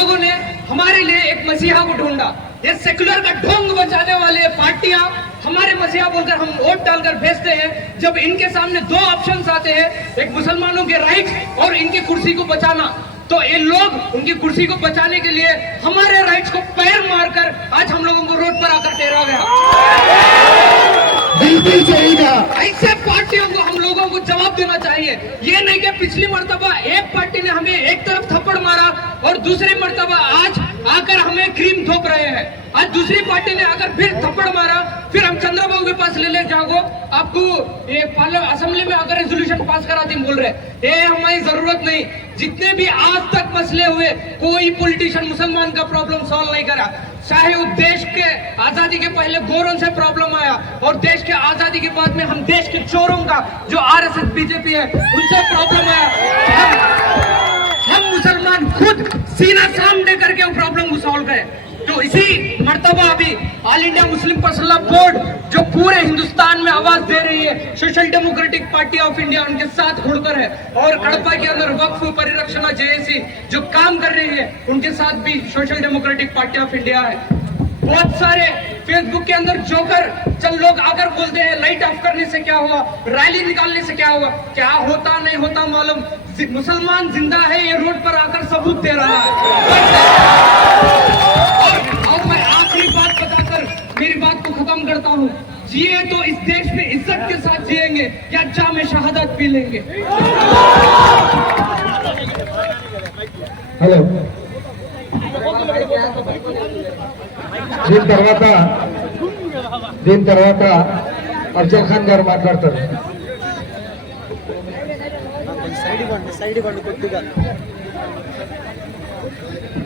لوگوں نے ہمارے لیے ایک مسیحا کو ڈھونڈا۔ یہ سیکولر کا ڈھونگ بچانے والے پارٹیاں ہمارے مسیحا بول کر ہم ووٹ ڈال کر بھیجتے ہیں۔ جب ان کے سامنے دو آپشنز آتے ہیں ایک مسلمانوں کے رائٹ اور ان کی کرسی کو بچانا۔ تو یہ لوگ ان کی کرسی کو بچانے کے لیے ہمارے رائٹس کو پیر مار کر آج ہم لوگوں کو روڈ پر آ کر ٹہرا گیا۔ ایسے پارٹیوں کو ہم لوگوں کو جواب دینا چاہیے۔ یہ نہیں کہ پچھلی مرتبہ ایک پارٹی نے ہمیں ایک طرف تھپڑ مارا اور دوسری مرتبہ آج آ کر ہمیں کریم تھوپ رہے ہیں۔ آج دوسری پارٹی نے آ کر پھر تھپڑ مارا، پھر ہم چندرا بابو کے پاس لے لے جاؤ۔ آپ کو یہ اسمبلی میں آ کر ریزولوشن پاس کرا دیں بول رہے یہ ہماری ضرورت نہیں۔ جتنے بھی آج تک مسئلے ہوئے، کوئی پولیٹیشن مسلمان کا پرابلم سال نہیں کرا۔ چاہے وہ دیش کے آزادی کے پہلے گورن سے پرابلم آیا اور دیش کے آزادی کے بعد میں ہم دیش کے چوروں کا، جو آر ایس ایس بی جے پی ہے، ان سے پرابلم آیا۔ مسلمان خود سینہ سامنے کر کے وہ پرابلم کو سالو کرے۔ تو اسی مرتبہ ابھی آل انڈیا مسلم پرسنل بورڈ جو پورے ہندوستان میں آواز دے رہی ہے سوشل ڈیموکریٹک پارٹی آف انڈیا ان کے ساتھ گھڑ کر ہے۔ اور کڑپا کے اندر وقف پریرکشنا جے سی جو کام کر رہی ہے، ان کے ساتھ بھی سوشل ڈیموکریٹک پارٹی آف انڈیا ہے۔ بہت سارے فیس بک کے اندر جو کر چل لوگ آ کر بولتے ہیں لائٹ آف کرنے سے کیا ہوا؟ ریلی نکالنے سے کیا ہوا؟ کیا ہوتا نہیں ہوتا معلوم؟ مسلمان زندہ ہے یہ روڈ پر کرتے رہا اب میں آخری بات بتا کر میری بات کو ختم کرتا ہوں۔ جیے تو اس دیش میں عزت کے ساتھ جیئیں گے کیا جام شہادت پی لیں گے۔ ہلو۔ دین دن دین دن دروازہ خان گھر بات کرتا ہے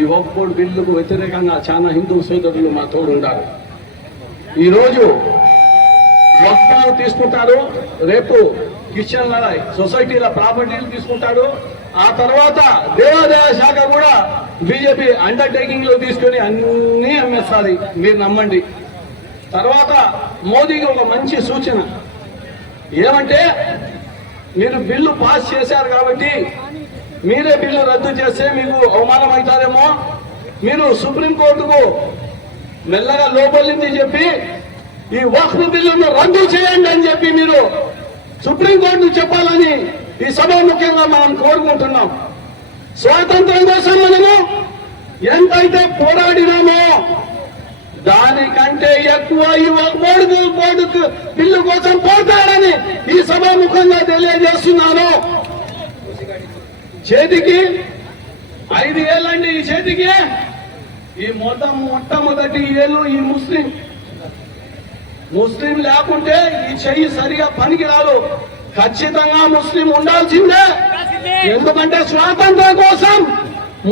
ఈ వక్ఫ్ బోర్డు బిల్లుకు వ్యతిరేకంగా చాలా హిందూ సోదరులు మా తోడుండారు. ఈరోజు వక్ఫాలు తీసుకుంటారు రేపు కిచెన్ సొసైటీల ప్రాపర్టీలు తీసుకుంటారు ఆ తర్వాత దేవాదాయ శాఖ కూడా బీజేపీ అండర్టేకింగ్లో తీసుకొని అన్నీ అమ్మేస్తారు మీరు నమ్మండి. తర్వాత మోదీకి ఒక మంచి సూచన. ఏమంటే మీరు బిల్లు పాస్ చేశారు కాబట్టి మీరే బిల్లు రద్దు చేస్తే మీకు అవమానం అవుతారేమో? మీరు సుప్రీంకోర్టుకు మెల్లగా లోపలింది చెప్పి ఈ వక్ఫ్ బిల్లును రద్దు చేయండి అని చెప్పి మీరు సుప్రీంకోర్టు చెప్పాలని ఈ సభ ముఖ్యంగా మనం కోరుకుంటున్నాం. స్వాతంత్రం కోసం మనము ఎంతైతే పోరాడినామో దానికంటే ఎక్కువ ఈ బోర్డు బోర్డు బిల్లు కోసం పోతాడని ఈ సభ ముఖంగా తెలియజేస్తున్నాను. చేతికి ఐదు ఏళ్ళండి ఈ చేతికి. ఈ మొట్ట మొట్టమొదటి ఏళ్ళు ఈ ముస్లిం. ముస్లిం లేకుంటే ఈ చెయ్యి సరిగా పనికి రాదు ఖచ్చితంగా ముస్లిం ఉండాల్సిందే. ఎందుకంటే స్వాతంత్రం కోసం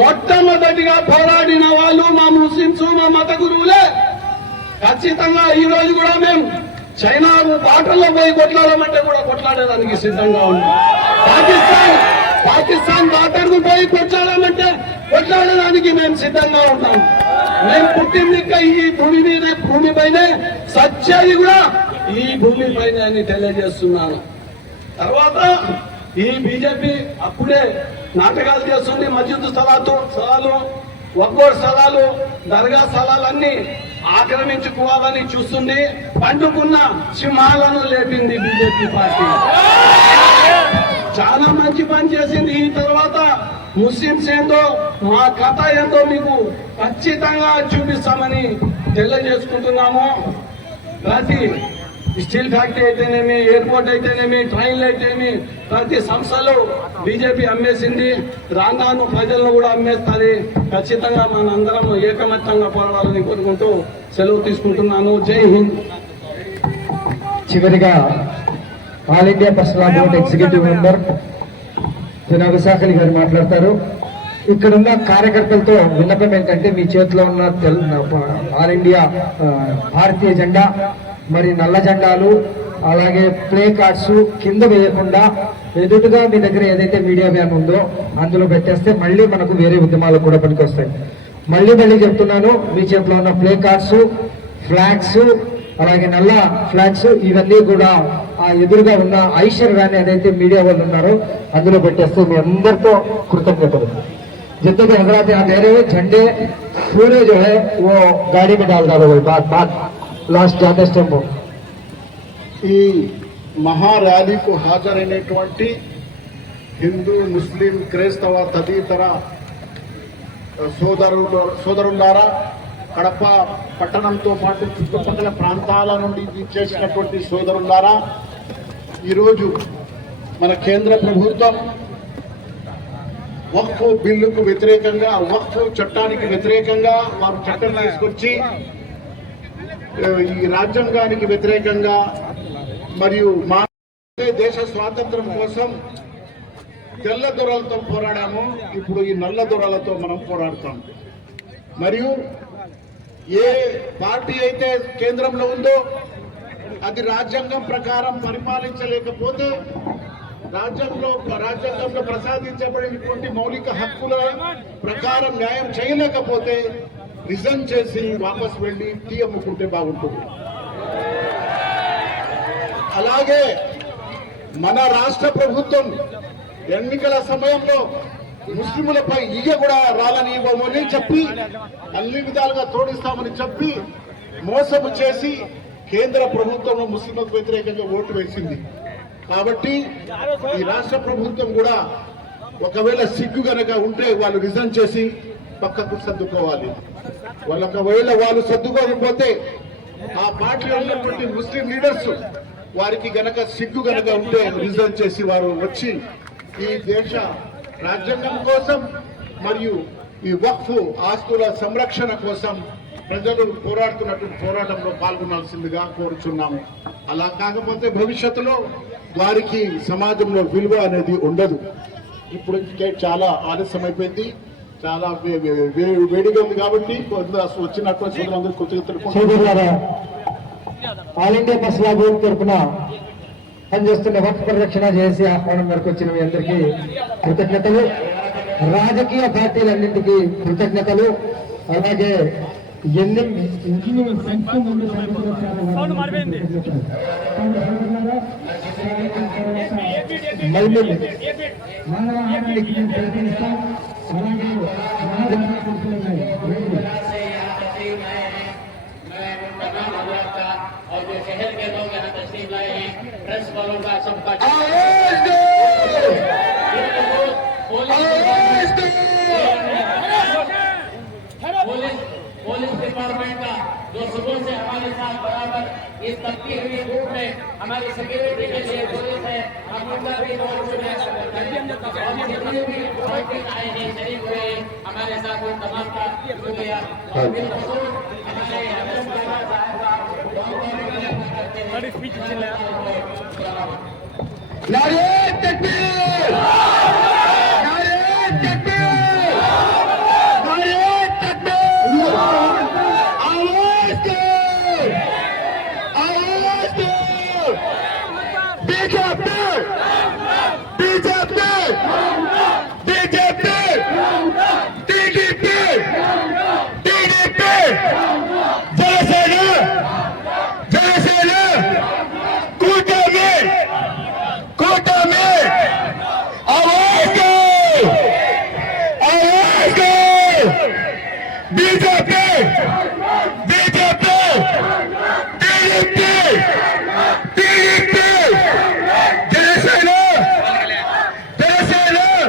మొట్టమొదటిగా పోరాడిన వాళ్ళు మా ముస్లింస్ మా మత గురువులే. ఖచ్చితంగా ఈ రోజు కూడా మేము చైనా బాటల్లో పోయి కొట్లాడమంటే కూడా కొట్లాడేదానికి సిద్ధంగా ఉన్నాం. పాకిస్తాన్ పాకిస్తాన్ బాటర్కు పోయి కొట్లాడమంటే కొట్లాడడానికి మేము సిద్ధంగా ఉంటాం మేము పుట్టింది ఈ భూమి మీద భూమి పైనే కూడా ఈ భూమి పైన అని తెలియజేస్తున్నాను తర్వాత ఈ బీజేపీ అప్పుడే నాటకాలు చేస్తుంది మస్జిద్ స్థలాలు స్థలాలు ఒక్కోటి స్థలాలు దర్గా స్థలాలన్నీ ఆక్రమించుకోవాలని చూస్తుంది. పండుకున్న సింహాలను లేపింది బీజేపీ పార్టీ. చాలా మంచి పని చేసింది. ఈ తర్వాత ముస్లింస్ ఏందో మా కథ ఏందో మీకు ఖచ్చితంగా చూపిస్తామని తెలియజేసుకుంటున్నాము. ప్రతి స్టీల్ ఫ్యాక్టరీ అయితేనేమి ఎయిర్పోర్ట్ అయితేనేమి ట్రైన్లు అయితేనేమి ప్రతి సంస్థలు బీజేపీ అమ్మేసింది. రాను ప్రజలను కూడా అమ్మేస్తుంది. ఖచ్చితంగా మనందరం ఏకమత్యంగా పోరాడాలని కోరుకుంటూ సెలవు తీసుకుంటున్నాను. జై హింద్. చివరిగా all India personal board executive member Janab Shakali గారు మాట్లాడతారు. ఇక్కడున్న కార్యకర్తలతో విన్నపం ఏంటంటే మీ చేతిలో ఉన్న తెల్ ఆల్ ఇండియా భారతీయ జెండా మరి నల్ల జెండాలు అలాగే ప్లే కార్డ్స్ కింద వేయకుండా ఎదుటిగా మీ దగ్గర ఏదైతే మీడియా వ్యాన్ ఉందో అందులో పెట్టేస్తే మళ్ళీ మనకు వేరే ఉద్యమాలకు కూడా పనికొస్తాయి. మళ్ళీ మళ్ళీ చెప్తున్నాను మీ చేతిలో ఉన్న ప్లే కార్డ్స్ ఫ్లాగ్స్ అలాగే నల్ల ఫ్లాగ్స్ ఇవన్నీ కూడా ఆ ఎదురుగా ఉన్న ఐషర్ వ్యాన్ ఏదైతే మీడియా వాళ్ళు ఉన్నారో అందులో పెట్టేస్తే మీ అందరితో కృతజ్ఞతలు जितने भी हजरात यहाँ दे रहे हैं झंडे पूरे जो है वो गाड़ी में डाल डालो भाई बात बात लास्ट जाते स्टेप ఈ మహా ర్యాలీకు హాజరైనటువంటి హిందూ ముస్లిం క్రైస్తవ తదితర సోదరులు సోదరులారా కడప పట్టణంతో పాటు చుట్టుపక్కల ప్రాంతాల నుండి చేసినటువంటి సోదరులారా ఈరోజు మన కేంద్ర ప్రభుత్వం వక్ఫ్ బిల్లుకు వ్యతిరేకంగా వక్ఫ్ చట్టానికి వ్యతిరేకంగా వారు చట్టం తీసుకొచ్చి ఈ రాజ్యాంగానికి వ్యతిరేకంగా మరియు మా దేశ స్వాతంత్రం కోసం తెల్ల దొరలతో పోరాడాము. ఇప్పుడు ఈ నల్ల దొరలతో మనం పోరాడతాం. మరియు ఏ పార్టీ అయితే కేంద్రంలో ఉందో అది రాజ్యాంగం ప్రకారం పరిపాలించలేకపోతే రాజ్యంలో రాజ్యాంగంలో ప్రసాదించబడినటువంటి మౌలిక హక్కుల ప్రకారం న్యాయం చేయలేకపోతే రిజైన్ చేసి వాపస్ వెళ్ళి టీ అమ్ముకుంటే బాగుంటుంది. అలాగే మన రాష్ట్ర ప్రభుత్వం ఎన్నికల సమయంలో ముస్లింలపై ఈగ కూడా రాలని ఇవ్వమని చెప్పి అన్ని విధాలుగా తోడిస్తామని చెప్పి మోసము చేసి కేంద్ర ప్రభుత్వం ముస్లింలకు వ్యతిరేకంగా ఓటు వేసింది. కాబట్టి ఈ రాష్ట్ర ప్రభుత్వం కూడా ఒకవేళ సిగ్గు గనక ఉంటే వాళ్ళు రిజైన్ చేసి పక్కకు సర్దుకోవాలి. వాళ్ళు ఒకవేళ వాళ్ళు సర్దుకోకపోతే ఆ పార్టీలో ఉన్నటువంటి ముస్లిం లీడర్స్ వారికి గనక సిగ్గు గనక ఉంటే రిజైన్ చేసి వారు వచ్చి ఈ దేశ రాజ్యాంగం కోసం మరియు ఈ వక్ఫ్ ఆస్తుల సంరక్షణ కోసం ప్రజలు పోరాడుతున్నటువంటి పోరాటంలో పాల్గొనాల్సిందిగా కోరుచున్నాము. అలా కాకపోతే భవిష్యత్తులో వారికి సమాజంలో విలువ అనేది ఉండదు. ఇప్పుడు చాలా ఆలస్యం అయిపోయింది చాలా వే- వే- వేడిగా ఉంది కాబట్టి వచ్చినట్టు సోదరులందరూ కృతజ్ఞతలు ఆల్ ఇండియా బస్ బోర్డు తరఫున పనిచేస్తున్న వక్ఫ్ పరిరక్షణ చేసి ఆహ్వానం మేరకు వచ్చిన మీ అందరికీ కృతజ్ఞతలు. రాజకీయ పార్టీలన్నింటికీ కృతజ్ఞతలు. అలాగే ఎన్ని వారికి. మళ్ళీ پولیس پولیس ڈپارٹمنٹ کا جو صبح سے ہمارے ساتھ برابر اس تبدیل ہوئی گروپ میں ہماری سیکورٹی کے لیے پولیس ہے ہم ان کا بھی بہت شکریہ۔ شریک ہوئے۔ ہمارے ساتھ ان تمام کا شکریہ ہاں جی۔ بالخصوص ہمارے صاحب کا بہت بہت بی جے پی!